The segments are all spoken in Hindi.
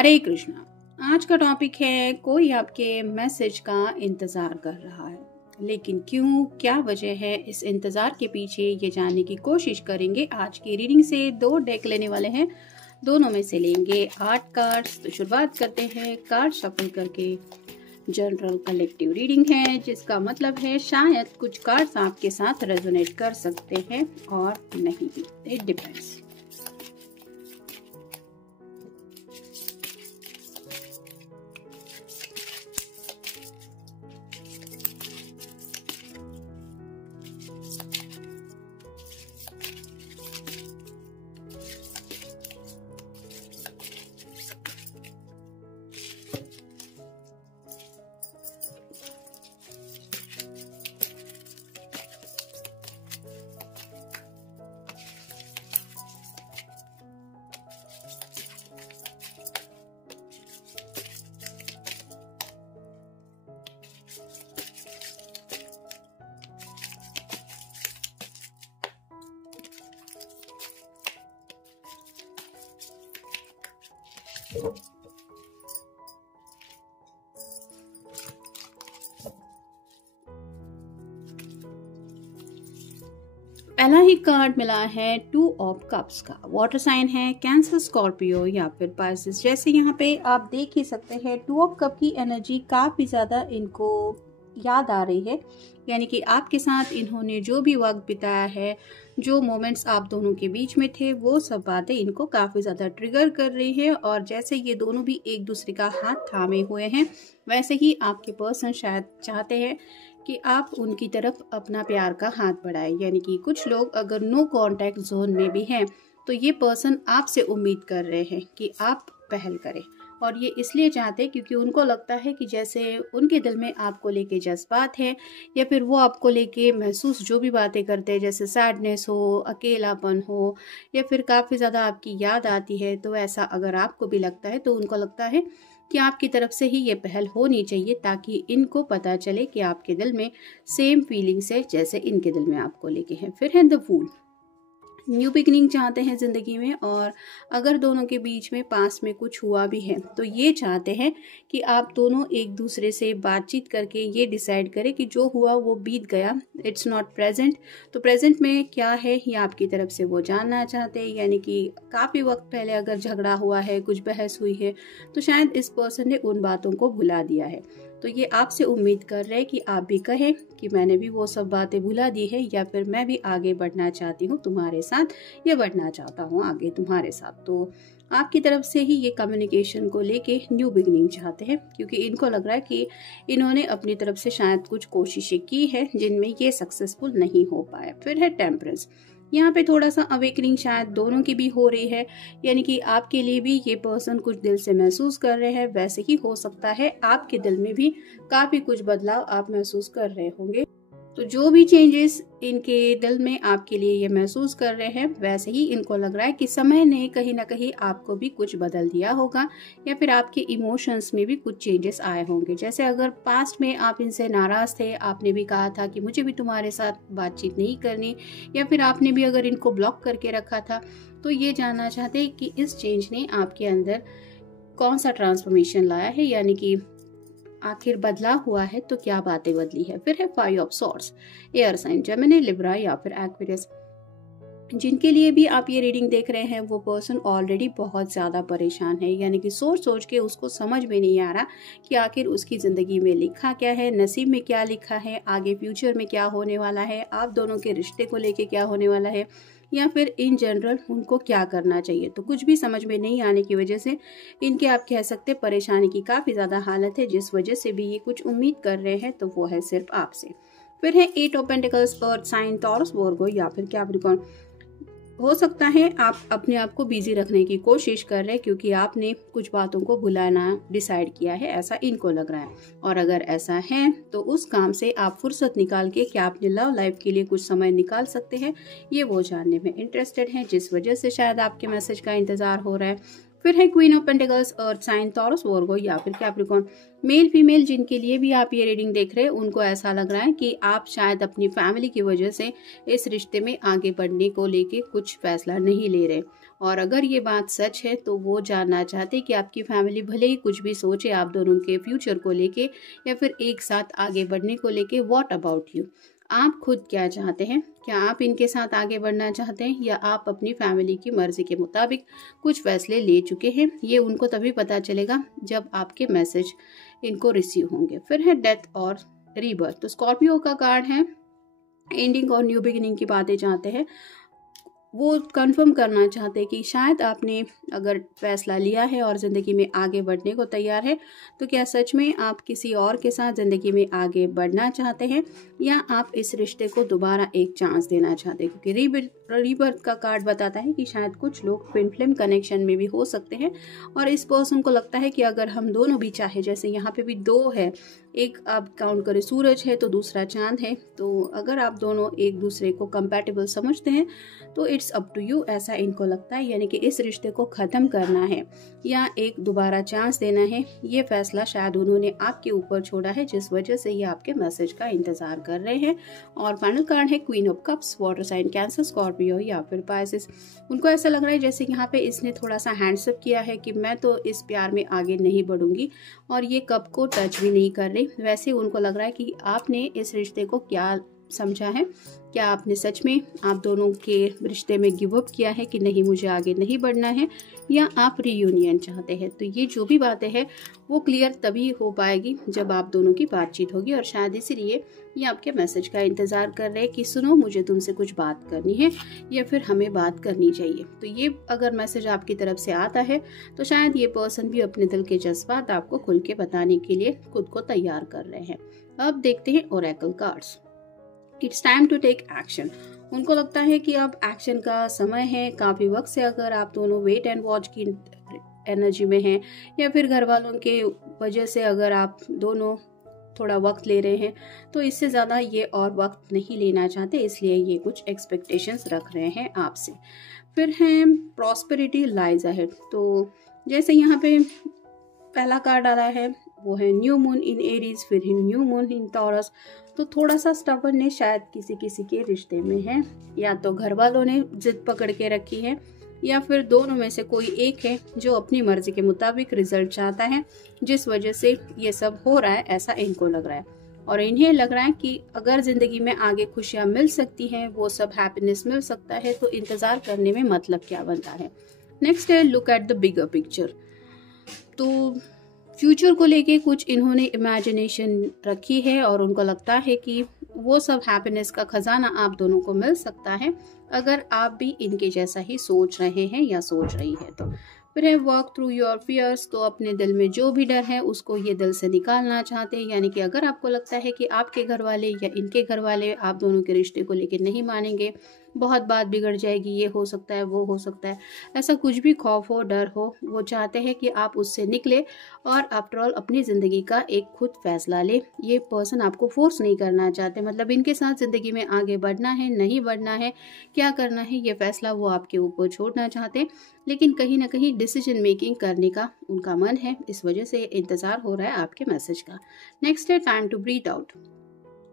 हरे कृष्णा। आज का टॉपिक है कोई आपके मैसेज का इंतजार कर रहा है, लेकिन क्यों, क्या वजह है इस इंतजार के पीछे, ये जानने की कोशिश करेंगे। आज की रीडिंग से 2 डेक लेने वाले हैं, दोनों में से लेंगे 8 कार्ड्स। तो शुरुआत करते हैं कार्ड शफल करके। जनरल कलेक्टिव रीडिंग है, जिसका मतलब है शायद कुछ कार्ड्स आपके साथ रेजोनेट कर सकते हैं और नहीं भी, इट डिपेंड्स। पहला ही कार्ड मिला है 2 ऑफ कप्स का। वाटर साइन है, कैंसर, स्कॉर्पियो या फिर पाइसेस। जैसे यहाँ पे आप देख ही सकते हैं 2 ऑफ कप की एनर्जी काफी ज्यादा इनको याद आ रही है, यानी कि आपके साथ इन्होंने जो भी वक्त बिताया है, जो मोमेंट्स आप दोनों के बीच में थे, वो सब बातें इनको काफी ज्यादा ट्रिगर कर रही है। और जैसे ये दोनों भी एक दूसरे का हाथ थामे हुए हैं, वैसे ही आपके पर्सन शायद चाहते हैं कि आप उनकी तरफ अपना प्यार का हाथ बढ़ाएं। यानी कि कुछ लोग अगर नो कांटेक्ट जोन में भी हैं, तो ये पर्सन आपसे उम्मीद कर रहे हैं कि आप पहल करें। और ये इसलिए चाहते हैं क्योंकि उनको लगता है कि जैसे उनके दिल में आपको लेके जज्बात है, या फिर वो आपको लेके महसूस जो भी बातें करते हैं, जैसे सैडनेस हो, अकेलापन हो, या फिर काफ़ी ज़्यादा आपकी याद आती है, तो ऐसा अगर आपको भी लगता है तो उनको लगता है कि आपकी तरफ से ही ये पहल होनी चाहिए, ताकि इनको पता चले कि आपके दिल में सेम फीलिंग्स है जैसे इनके दिल में आपको लेके हैं। फिर है द फूल। न्यू बिगनिंग चाहते हैं ज़िंदगी में, और अगर दोनों के बीच में पास में कुछ हुआ भी है तो ये चाहते हैं कि आप दोनों एक दूसरे से बातचीत करके ये डिसाइड करें कि जो हुआ वो बीत गया, इट्स नॉट प्रेजेंट। तो प्रेजेंट में क्या है ये आपकी तरफ से वो जानना चाहते हैं। यानी कि काफ़ी वक्त पहले अगर झगड़ा हुआ है, कुछ बहस हुई है, तो शायद इस पर्सन ने उन बातों को भुला दिया है। तो ये आपसे उम्मीद कर रहे हैं कि आप भी कहें कि मैंने भी वो सब बातें भुला दी है, या फिर मैं भी आगे बढ़ना चाहती हूँ तुम्हारे साथ, या बढ़ना चाहता हूँ आगे तुम्हारे साथ। तो आपकी तरफ से ही ये कम्युनिकेशन को लेके न्यू बिगनिंग चाहते हैं, क्योंकि इनको लग रहा है कि इन्होंने अपनी तरफ से शायद कुछ कोशिशें की है जिनमें ये सक्सेसफुल नहीं हो पाया। फिर है टेम्परेंस। यहाँ पे थोड़ा सा अवेकनिंग शायद दोनों की भी हो रही है, यानी कि आपके लिए भी ये पर्सन कुछ दिल से महसूस कर रहे हैं, वैसे ही हो सकता है आपके दिल में भी काफी कुछ बदलाव आप महसूस कर रहे होंगे। तो जो भी चेंजेस इनके दिल में आपके लिए ये महसूस कर रहे हैं, वैसे ही इनको लग रहा है कि समय ने कहीं ना कहीं आपको भी कुछ बदल दिया होगा, या फिर आपके इमोशंस में भी कुछ चेंजेस आए होंगे। जैसे अगर पास्ट में आप इनसे नाराज थे, आपने भी कहा था कि मुझे भी तुम्हारे साथ बातचीत नहीं करनी, या फिर आपने भी अगर इनको ब्लॉक करके रखा था, तो ये जानना चाहते हैं कि इस चेंज ने आपके अंदर कौन सा ट्रांसफॉर्मेशन लाया है, यानी कि आखिर बदला हुआ है तो क्या बातें बदली है। फिर है 5 of swords. Air sign, Gemini, Libra या फिर एक्वेरियस। जिनके लिए भी आप ये रीडिंग देख रहे हैं, वो पर्सन ऑलरेडी बहुत ज़्यादा परेशान है, यानी कि सोच सोच के उसको समझ में नहीं आ रहा कि आखिर उसकी ज़िंदगी में लिखा क्या है, नसीब में क्या लिखा है, आगे फ्यूचर में क्या होने वाला है, आप दोनों के रिश्ते को लेके क्या होने वाला है, या फिर इन जनरल उनको क्या करना चाहिए। तो कुछ भी समझ में नहीं आने की वजह से इनके, आप कह सकते, परेशानी की काफ़ी ज़्यादा हालत है, जिस वजह से भी ये कुछ उम्मीद कर रहे हैं, तो वो है सिर्फ आपसे। फिर है 8 of pentacles, earth sign, Taurus, Virgo या फिर कैप्रिकॉर्न। हो सकता है आप अपने आप को बिजी रखने की कोशिश कर रहे हैं, क्योंकि आपने कुछ बातों को भुलाना डिसाइड किया है, ऐसा इनको लग रहा है। और अगर ऐसा है तो उस काम से आप फुर्सत निकाल के क्या अपने लव लाइफ के लिए कुछ समय निकाल सकते हैं, ये वो जानने में इंटरेस्टेड हैं, जिस वजह से शायद आपके मैसेज का इंतजार हो रहा है। फिर है queen of pentacles, earth sign, Taurus, Virgo या फिर कैप्रिकॉर्न। मेल फीमेल जिनके लिए भी आप ये रीडिंग देख रहे हैं, उनको ऐसा लग रहा है कि आप शायद अपनी फैमिली की वजह से इस रिश्ते में आगे बढ़ने को लेके कुछ फैसला नहीं ले रहे, और अगर ये बात सच है तो वो जानना चाहते हैं कि आपकी फैमिली भले ही कुछ भी सोचे आप दोनों के फ्यूचर को लेके या फिर एक साथ आगे बढ़ने को लेके, व्हाट अबाउट यू, आप खुद क्या चाहते हैं? क्या आप इनके साथ आगे बढ़ना चाहते हैं या आप अपनी फैमिली की मर्जी के मुताबिक कुछ फैसले ले चुके हैं? ये उनको तभी पता चलेगा जब आपके मैसेज इनको रिसीव होंगे। फिर है डेथ और रीबर्थ। तो स्कॉर्पियो का कार्ड है एंडिंग और न्यू बिगिनिंग की बातें चाहते हैं। वो कंफर्म करना चाहते हैं कि शायद आपने अगर फैसला लिया है और ज़िंदगी में आगे बढ़ने को तैयार है तो क्या सच में आप किसी और के साथ ज़िंदगी में आगे बढ़ना चाहते हैं या आप इस रिश्ते को दोबारा एक चांस देना चाहते हैं। क्योंकि रीबर्थ का कार्ड बताता है कि शायद कुछ लोग ट्विन फ्लेम कनेक्शन में भी हो सकते हैं और इस पर्सन को लगता है कि अगर हम दोनों भी चाहे, जैसे यहाँ पे भी दो है, एक आप काउंट करें सूरज है तो दूसरा चांद है, तो अगर आप दोनों एक दूसरे को कंपैटिबल समझते हैं तो इट्स अप टू यू, ऐसा इनको लगता है। यानी कि इस रिश्ते को ख़त्म करना है या एक दोबारा चांस देना है, ये फैसला शायद उन्होंने आपके ऊपर छोड़ा है, जिस वजह से ये आपके मैसेज का इंतज़ार कर रहे हैं। और फाइनल कार्ड है queen of cups, water sign Cancer, Scorpio या फिर पाइसेस। उनको ऐसा लग रहा है जैसे यहाँ पे इसने थोड़ा सा हैंड्सअप किया है कि मैं तो इस प्यार में आगे नहीं बढ़ूंगी और ये कप को टच भी नहीं कर रही। वैसे उनको लग रहा है कि आपने इस रिश्ते को क्या समझा है, क्या आपने सच में आप दोनों के रिश्ते में गिव अप किया है कि नहीं मुझे आगे नहीं बढ़ना है, या आप रीयूनियन चाहते हैं। तो ये जो भी बातें हैं वो क्लियर तभी हो पाएगी जब आप दोनों की बातचीत होगी और शायद इसीलिए ये आपके मैसेज का इंतज़ार कर रहे हैं कि सुनो मुझे तुमसे कुछ बात करनी है या फिर हमें बात करनी चाहिए। तो ये अगर मैसेज आपकी तरफ से आता है तो शायद ये पर्सन भी अपने दिल के जज्बात आपको खुल के बताने के लिए खुद को तैयार कर रहे हैं। अब देखते हैं oracle cards. It's time to take action. उनको लगता है कि अब एक्शन का समय है। काफ़ी वक्त से अगर आप दोनों वेट एंड वॉच की एनर्जी में हैं या फिर घर वालों के वजह से अगर आप दोनों थोड़ा वक्त ले रहे हैं तो इससे ज़्यादा ये और वक्त नहीं लेना चाहते, इसलिए ये कुछ एक्सपेक्टेशंस रख रहे हैं आपसे। फिर हैं प्रॉस्पेरिटी लाइज अहेड। तो जैसे यहाँ पे पहला कार्ड आ रहा है वो है न्यू मून इन एरीज, फिर न्यू मून इन टॉरस। तो थोड़ा सा स्टबर्ननेस शायद किसी किसी के रिश्ते में है, या तो घर वालों ने जिद पकड़ के रखी है या फिर दोनों में से कोई एक है जो अपनी मर्जी के मुताबिक रिजल्ट चाहता है, जिस वजह से ये सब हो रहा है, ऐसा इनको लग रहा है। और इन्हें लग रहा है कि अगर जिंदगी में आगे खुशियां मिल सकती हैं, वो सब हैप्पीनेस मिल सकता है, तो इंतजार करने में मतलब क्या बनता है। नेक्स्ट है look at the bigger picture. तो फ्यूचर को लेके कुछ इन्होंने इमेजिनेशन रखी है और उनको लगता है कि वो सब हैप्पीनेस का खजाना आप दोनों को मिल सकता है अगर आप भी इनके जैसा ही सोच रहे हैं या सोच रही है। तो फिर है वर्क थ्रू योर फियर्स। तो अपने दिल में जो भी डर है उसको ये दिल से निकालना चाहते हैं। यानी कि अगर आपको लगता है कि आपके घर वाले या इनके घर वाले आप दोनों के रिश्ते को लेकर नहीं मानेंगे, बहुत बात बिगड़ जाएगी, ये हो सकता है वो हो सकता है, ऐसा कुछ भी खौफ हो डर हो, वो चाहते हैं कि आप उससे निकले और आफ्टर ऑल अपनी ज़िंदगी का एक खुद फैसला ले। ये पर्सन आपको फोर्स नहीं करना चाहते, मतलब इनके साथ ज़िंदगी में आगे बढ़ना है नहीं बढ़ना है, क्या करना है, ये फैसला वो आपके ऊपर छोड़ना चाहते, लेकिन कहीं ना कहीं डिसीजन मेकिंग करने का उनका मन है, इस वजह से इंतज़ार हो रहा है आपके मैसेज का। नेक्स्ट है टाइम टू ब्रीथ आउट।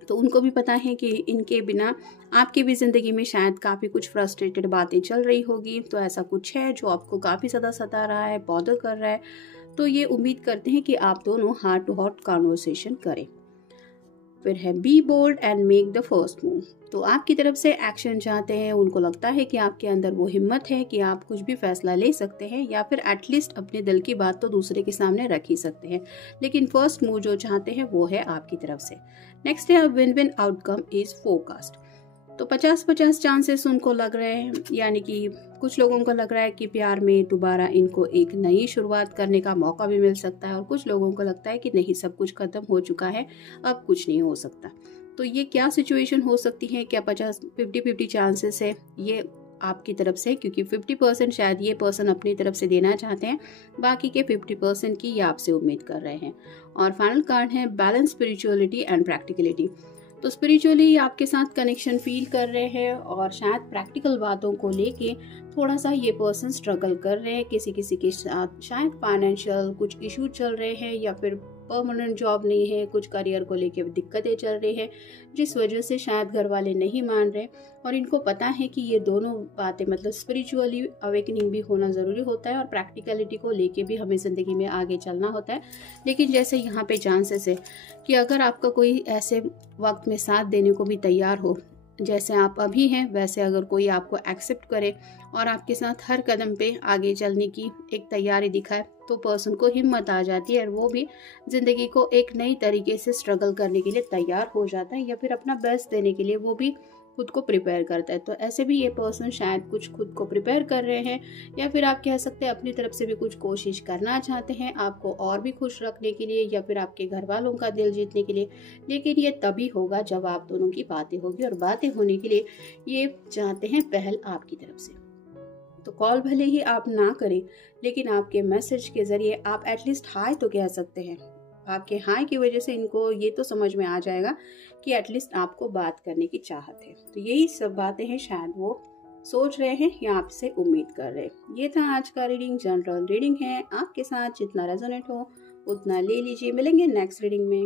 तो उनको भी पता है कि इनके बिना आपकी भी ज़िंदगी में शायद काफ़ी कुछ फ्रस्ट्रेटेड बातें चल रही होगी, तो ऐसा कुछ है जो आपको काफ़ी ज़्यादा सता रहा है, बॉदर कर रहा है। तो ये उम्मीद करते हैं कि आप दोनों हार्ट टू हार्ट कॉन्वर्सेशन करें। फिर है be bold and make the first move. तो आपकी तरफ से एक्शन चाहते हैं, उनको लगता है कि आपके अंदर वो हिम्मत है कि आप कुछ भी फैसला ले सकते हैं या फिर एटलीस्ट अपने दिल की बात तो दूसरे के सामने रख ही सकते हैं, लेकिन फर्स्ट मूव जो चाहते हैं वो है आपकी तरफ से। नेक्स्ट है win win outcome is forecast. तो 50-50 चांसेस उनको लग रहे हैं, यानी कि कुछ लोगों को लग रहा है कि प्यार में दोबारा इनको एक नई शुरुआत करने का मौका भी मिल सकता है, और कुछ लोगों को लगता है कि नहीं सब कुछ खत्म हो चुका है, अब कुछ नहीं हो सकता। तो ये क्या सिचुएशन हो सकती है, क्या 50-50 चांसेस है ये आपकी तरफ से, क्योंकि 50% शायद ये पर्सन अपनी तरफ से देना चाहते हैं, बाकी के 50% की ये आपसे उम्मीद कर रहे हैं। और फाइनल कार्ड है बैलेंस स्पिरिचुअलिटी एंड प्रैक्टिकलिटी। तो स्पिरिचुअली आपके साथ कनेक्शन फील कर रहे हैं और शायद प्रैक्टिकल बातों को लेके थोड़ा सा ये पर्सन स्ट्रगल कर रहे हैं, किसी किसी के साथ शायद फाइनेंशियल कुछ इशू चल रहे हैं या फिर परमानेंट जॉब नहीं है, कुछ करियर को लेके दिक्कतें चल रही है, जिस वजह से शायद घर वाले नहीं मान रहे और इनको पता है कि ये दोनों बातें मतलब स्पिरिचुअली अवेकनिंग भी होना ज़रूरी होता है और प्रैक्टिकलिटी को लेके भी हमें ज़िंदगी में आगे चलना होता है। लेकिन जैसे यहाँ पे चांसेस है कि अगर आपका कोई ऐसे वक्त में साथ देने को भी तैयार हो, जैसे आप अभी हैं वैसे अगर कोई आपको एक्सेप्ट करे और आपके साथ हर कदम पे आगे चलने की एक तैयारी दिखाए, तो पर्सन को हिम्मत आ जाती है और वो भी ज़िंदगी को एक नई तरीके से स्ट्रगल करने के लिए तैयार हो जाता है या फिर अपना बेस्ट देने के लिए वो भी खुद को प्रिपेयर करता है। तो ऐसे भी ये पर्सन शायद कुछ खुद को प्रिपेयर कर रहे हैं या फिर आप कह सकते हैं अपनी तरफ से भी कुछ कोशिश करना चाहते हैं आपको और भी खुश रखने के लिए या फिर आपके घर वालों का दिल जीतने के लिए। लेकिन ये तभी होगा जब आप दोनों की बातें होगी और बातें होने के लिए ये चाहते हैं पहल आपकी तरफ से। तो कॉल भले ही आप ना करें, लेकिन आपके मैसेज के जरिए आप एटलीस्ट हाय तो कह सकते हैं। आपके हाय की वजह से इनको ये तो समझ में आ जाएगा कि एटलीस्ट आपको बात करने की चाहत है। तो यही सब बातें हैं शायद वो सोच रहे हैं या आपसे उम्मीद कर रहे हैं। ये था आज का रीडिंग, जनरल रीडिंग है, आपके साथ जितना रेजोनेट हो उतना ले लीजिए। मिलेंगे नेक्स्ट रीडिंग में।